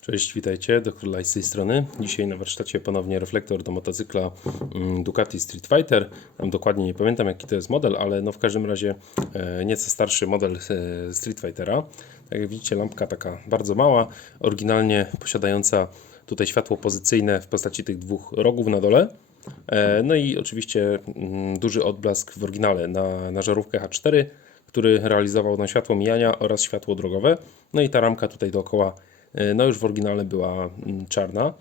Cześć, witajcie, Dr. Light z tej strony. Dzisiaj na warsztacie ponownie reflektor do motocykla mm, Ducati Street Fighter. Tam dokładnie nie pamiętam jaki to jest model, ale no w każdym razie e, nieco starszy model e, Street Fightera. Tak jak widzicie lampka taka bardzo mała, oryginalnie posiadająca tutaj światło pozycyjne w postaci tych dwóch rogów na dole. E, No i oczywiście mm, duży odblask w oryginale na, na żarówkę H4, który realizował nam światło mijania oraz światło drogowe. No i ta ramka tutaj dookoła, no już w oryginale była mm, czarna.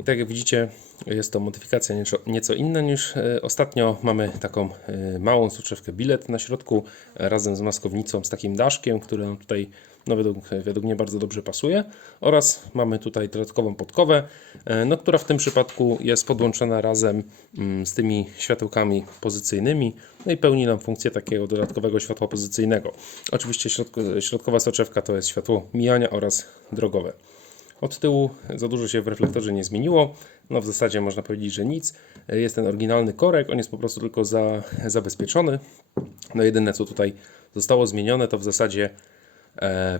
I tak jak widzicie, jest to modyfikacja nieco, nieco inna niż e, ostatnio. Mamy taką e, małą soczewkę bilet na środku e, razem z maskownicą z takim daszkiem, który nam tutaj no według, według mnie bardzo dobrze pasuje. Oraz mamy tutaj dodatkową podkowę, e, no, która w tym przypadku jest podłączona razem mm, z tymi światełkami pozycyjnymi no i pełni nam funkcję takiego dodatkowego światła pozycyjnego. Oczywiście środko, środkowa soczewka to jest światło mijania oraz drogowe. Od tyłu za dużo się w reflektorze nie zmieniło. No w zasadzie można powiedzieć, że nic. Jest ten oryginalny korek, on jest po prostu tylko za, zabezpieczony. No jedyne co tutaj zostało zmienione to w zasadzie e,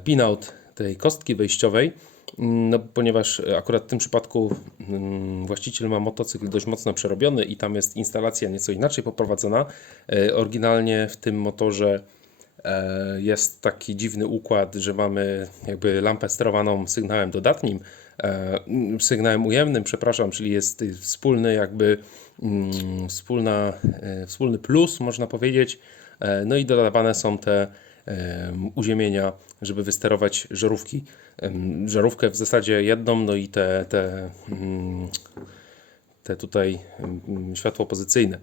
pinout tej kostki wejściowej. Mm, No, ponieważ akurat w tym przypadku mm, właściciel ma motocykl dość mocno przerobiony i tam jest instalacja nieco inaczej poprowadzona. E, Oryginalnie w tym motorze E, jest taki dziwny układ, że mamy jakby lampę sterowaną sygnałem dodatnim, e, m, sygnałem ujemnym, przepraszam, czyli jest wspólny jakby mm, wspólna, e, wspólny plus, można powiedzieć. E, No i dodawane są te uziemienia, żeby wysterować żarówki. Żarówkę w zasadzie jedną, no i te, te, mm, te tutaj światło pozycyjne.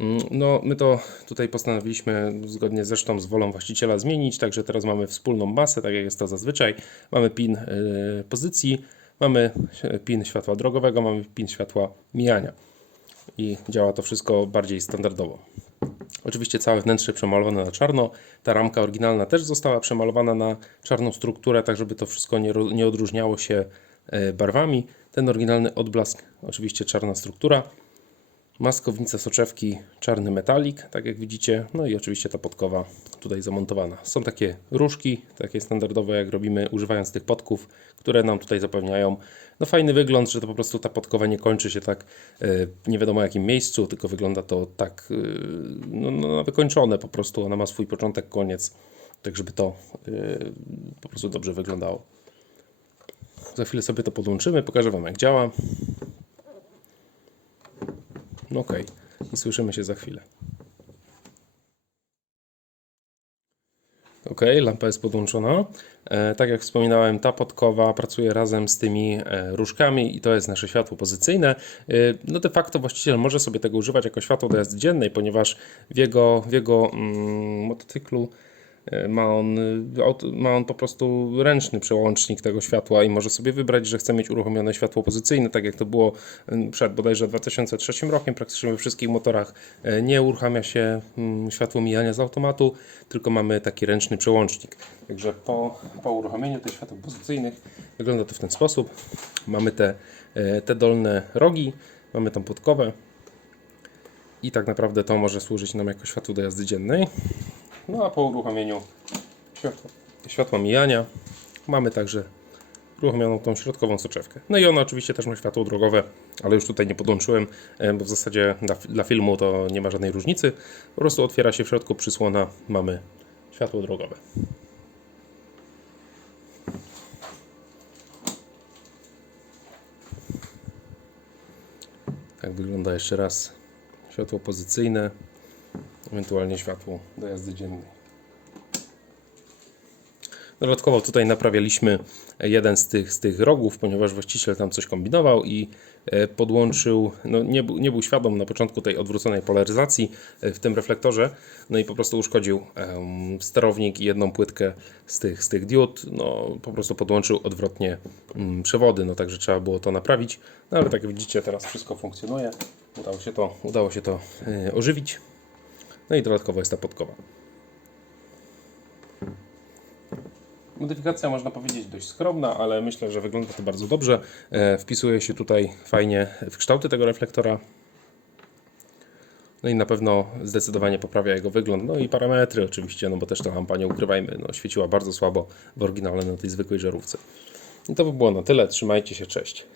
Mm, No, my to tutaj postanowiliśmy zgodnie zresztą z wolą właściciela zmienić, także teraz mamy wspólną masę, tak jak jest to zazwyczaj. Mamy pin y, pozycji, mamy pin światła drogowego, mamy pin światła mijania i działa to wszystko bardziej standardowo. Oczywiście całe wnętrze przemalowane na czarno. Ta ramka oryginalna też została przemalowana na czarną strukturę, tak żeby to wszystko nie, nie odróżniało się e, barwami. Ten oryginalny odblask, oczywiście czarna struktura. Maskownica soczewki, czarny metalik, tak jak widzicie. No i oczywiście ta podkowa tutaj zamontowana. Są takie różki, takie standardowe, jak robimy używając tych podków, które nam tutaj zapewniają no fajny wygląd, że to po prostu ta podkowa nie kończy się tak e, nie wiadomo jakim miejscu, tylko wygląda to tak e, no, no, wykończone po prostu. Ona ma swój początek, koniec, tak żeby to e, po prostu dobrze wyglądało. Za chwilę sobie to podłączymy, pokażę Wam jak działa. No okej, i słyszymy się za chwilę. Ok, lampa jest podłączona. E, tak jak wspominałem, ta podkowa pracuje razem z tymi e, różkami i to jest nasze światło pozycyjne. E, no de facto właściciel może sobie tego używać jako światło do jazdy dziennej, ponieważ w jego, w jego mm, motocyklu ma on, aut- ma on po prostu ręczny przełącznik tego światła i może sobie wybrać, że chce mieć uruchomione światło pozycyjne, tak jak to było y, przed bodajże 2003 rokiem. Praktycznie we wszystkich motorach e, nie uruchamia się mm, światło mijania z automatu, tylko mamy taki ręczny przełącznik. Także po, po uruchomieniu tych świateł pozycyjnych wygląda to w ten sposób. Mamy te, e, te dolne rogi, mamy tą podkowę i tak naprawdę to może służyć nam jako światło do jazdy dziennej. No a po uruchomieniu światła, mijania mamy także uruchomioną tą środkową soczewkę. No i ona oczywiście też ma światło drogowe, ale już tutaj nie podłączyłem, e, bo w zasadzie dla, dla filmu to nie ma żadnej różnicy. Po prostu otwiera się w środku przysłona, mamy światło drogowe. Tak wygląda jeszcze raz światło pozycyjne, ewentualnie światło do jazdy dziennej. Dodatkowo tutaj naprawialiśmy jeden z tych, z tych rogów, ponieważ właściciel tam coś kombinował i e, podłączył, no nie, nie był świadom na początku tej odwróconej polaryzacji e, w tym reflektorze, no i po prostu uszkodził em, sterownik i jedną płytkę z tych, z tych diod, no po prostu podłączył odwrotnie mm, przewody, no także trzeba było to naprawić, no ale tak jak widzicie teraz wszystko funkcjonuje, udało się to, udało się to e, ożywić, no i dodatkowo jest ta podkowa. Modyfikacja można powiedzieć dość skromna, ale myślę, że wygląda to bardzo dobrze. E, wpisuje się tutaj fajnie w kształty tego reflektora. No i na pewno zdecydowanie poprawia jego wygląd. No i parametry oczywiście, no bo też ta lampa, nie ukrywajmy, no, świeciła bardzo słabo w oryginale na tej zwykłej żarówce. I to by było na tyle. Trzymajcie się, cześć.